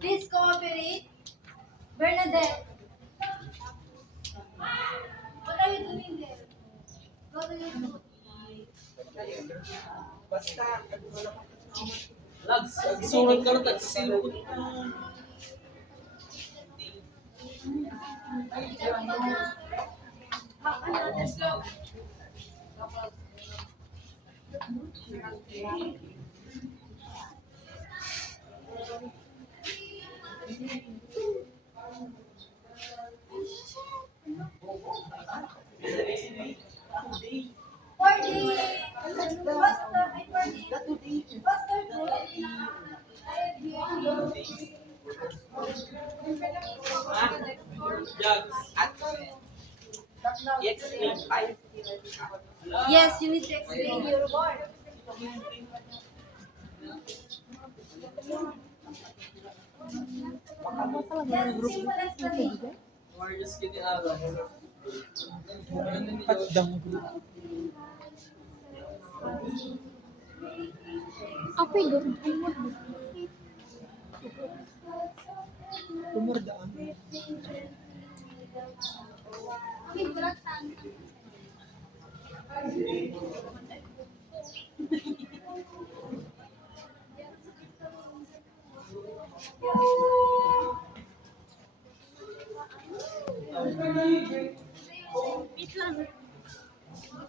Please cooperate. Bernadette, what are you doing there? What are you doing? Surat ka lang, silpot na. Let's go. Yes, you need to explain your word. Yes, simple explanation. We're just kidding around. Apa itu? Tumardaan.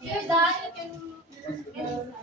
You're done, you can get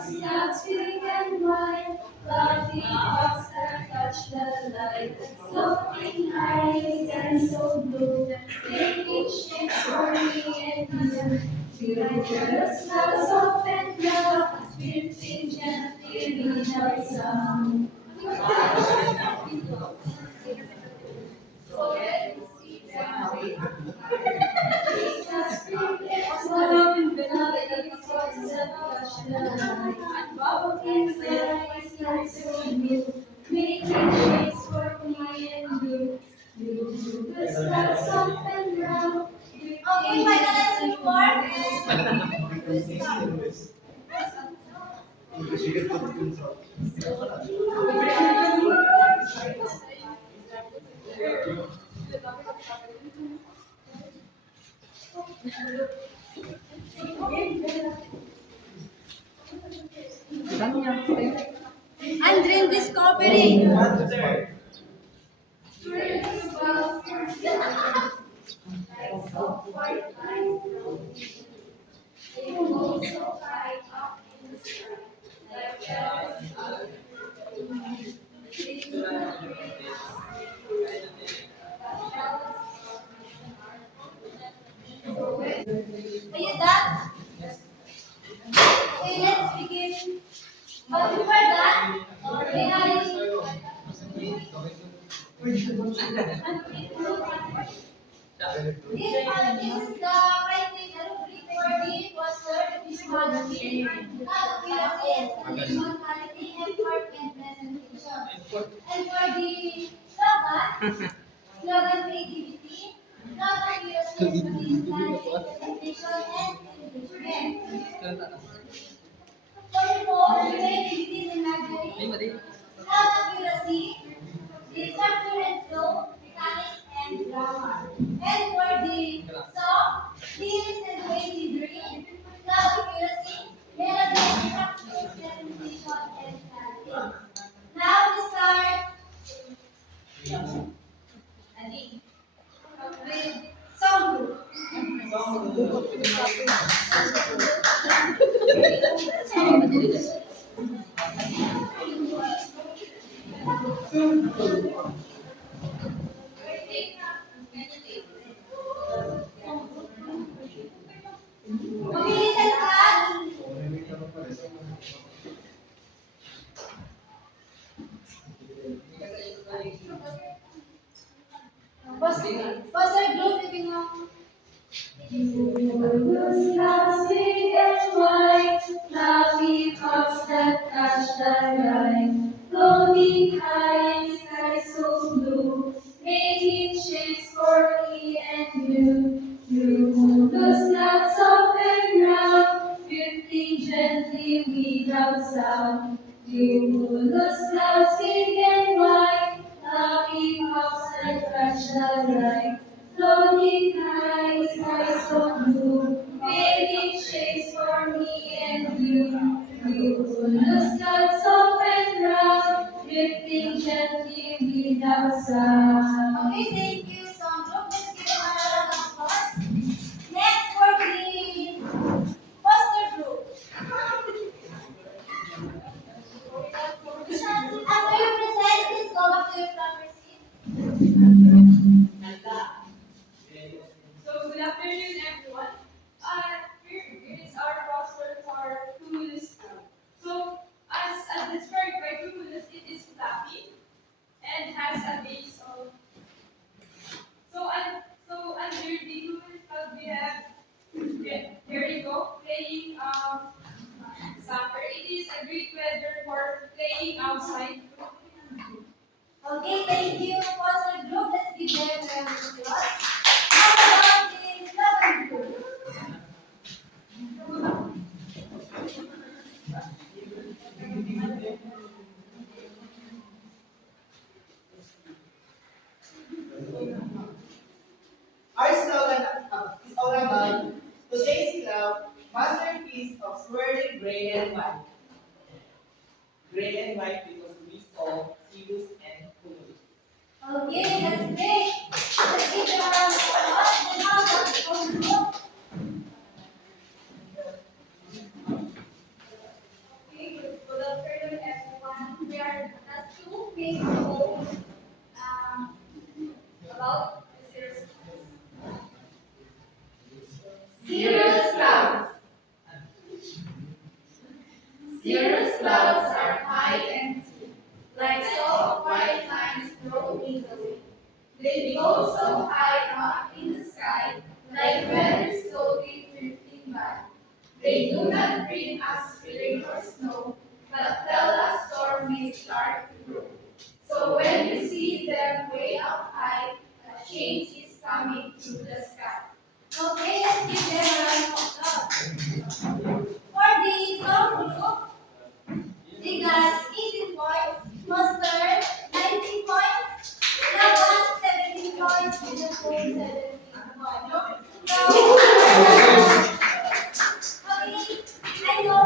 Stars big and wide, cloudy clouds that touch the light, floating eyes and so blue, making shapes for me and you. Future smiles open up, drifting gently without sound. Making shapes for me and you. The stars up and round. Okay, final answer Andrin, please cooperate. Are you done? Okay, let's begin. But before that, may I... This is the criteria rubric for the foster epistemology, accuracy, explanation, clarity, effort, and presentation. And for the slogan creativity, not accuracy, explanation, clarity, presentation, and engagement. For the post, creativity, imagery, not accuracy, the structure and flow, mechanics, and grammar. And for the song, lyrics and creativity, not accuracy, melody, structure, presentation, and clarity. Now we start with song group. Pastor Group, living on. Blues clouds big and white, fluffy clouds that touch the sky, floating high in sky so blue, making shapes for me and you. Cumulus clouds up and round, drifting gently without sound. Cumulus clouds big and white, fluffy clouds that touch the sky. Floating high, sky so blue, making shapes for me and you. The stars up and round, drifting gently without sound. Okay, thank you, song group. Let's give a round of applause. Next for the poster group. After you present, please go back to your proper seat. So good afternoon, everyone. Here is our roster for Cumulus Scout. So as described by Cumulus, it is fluffy and has a base of. So under the Cumulus Scout we have here you go playing soccer. It is a great weather for playing outside. Okay, thank you, Foster Group. Let's give them a round of applause. How about the Flower Group? Our slogan is all about today's love, masterpiece of swirling gray and white. Gray and white because we saw Sirius and Cumulus. Okay, that's great. Let's give them a round of applause. And how about the Foster Group? Okay, good afternoon, everyone. We are the two main goals um, about the serious clouds. Cirrus clouds. Cirrus clouds are high and thick, like soft white lines floating in the wind. They blow so high up in the sky, like feathers slowly drifting by. They do not bring us rain or snow, but tell us storm may start to brew. So when you see them way up high, a change is coming to the sky. Okay, let's give them a round of applause. For the song group, they got 18 points, Monster 19 points, Laban 17 points, and the Phone 17 points. So, okay, I know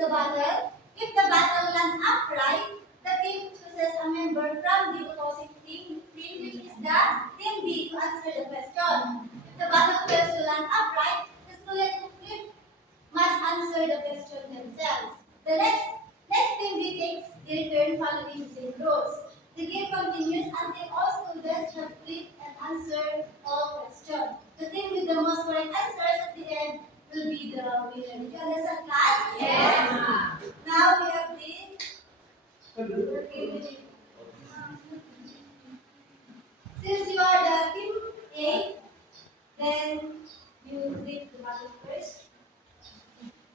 the battle. If the battle lands upright, the team chooses a member from the opposing team, which is the team B, to answer the question. If the battle fails to land upright, the student who flipped must answer the question themselves. The next team B takes their turn following the same rules. The game continues until all students have flipped and answered all questions. The team with the most correct answers at the end will be the winner. Did you understand, class? Yes. Now we have this. Since you are the team A, then you flip the button first.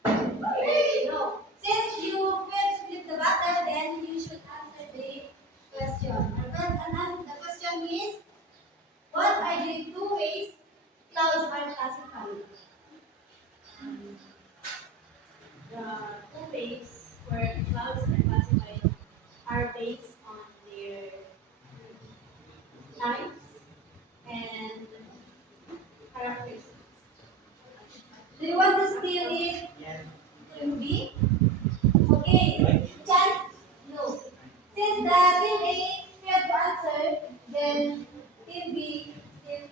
Okay, no. Since you first flip the button, then you should answer the question. And the question is, what are the two ways clouds are classified? The two ways where clouds are classified are based on their types and characteristics. Do you want to steal it? Yes. Team B? Okay. Chance? No. Since the team A failed to answer, then team B still.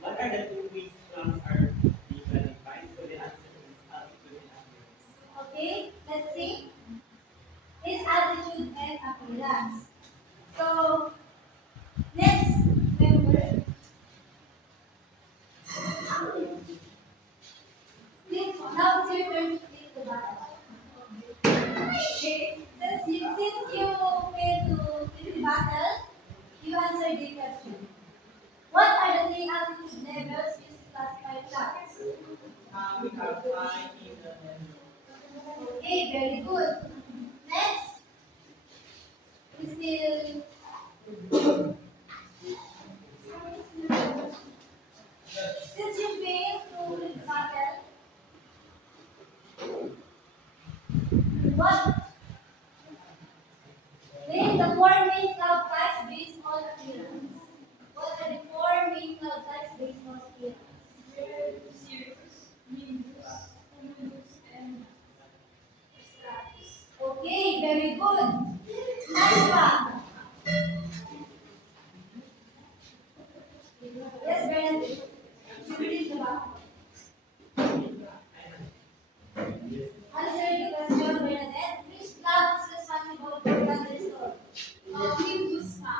What are the two ways clouds are classified? So the answer is altitude and appearance. Okay, let's see. Is attitude and appearance. So, next member. Please, now it's your turn to click the button. Okay, since you failed to click the button, you answer the question. What are the three altitude levels used to classify clouds? We have high, medium, and Okay, very good. Next, we still. Since you failed to click the button, what? Name the four main cloud types based on appearance. What are the four main cloud types based on appearance? Cirrus, nimbus, cumulus, and stratus. Okay, very good. Next one. Yes, Bernadette. You read the back. Answer the question, Bernadette. Which cloud is responsible for thunderstorms? Nimbus pa.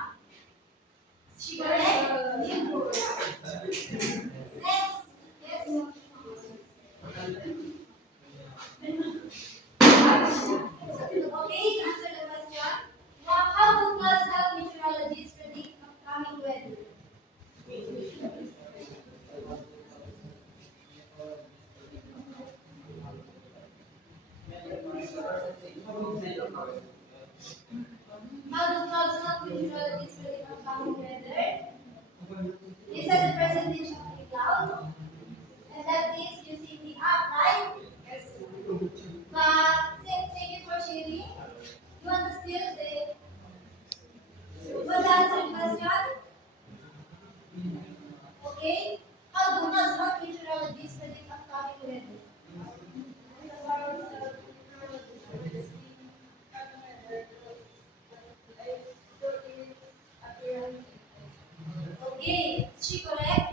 She correct? Nimbus. Next. Yes. Okay, answer the question. How do clouds help meteorologists predict upcoming weather? How do clouds help meteorologists predict upcoming weather? These are the percentage of the cloud, and that is using the app, right? Yes. Thank you for sharing. You want to steal what's the answer question? Okay. How do clouds help meteorologists predict upcoming weather? Okay, is she correct?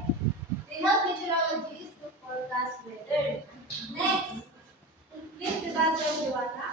They help meteorologists to forecast weather. Next, click the button, Joanna.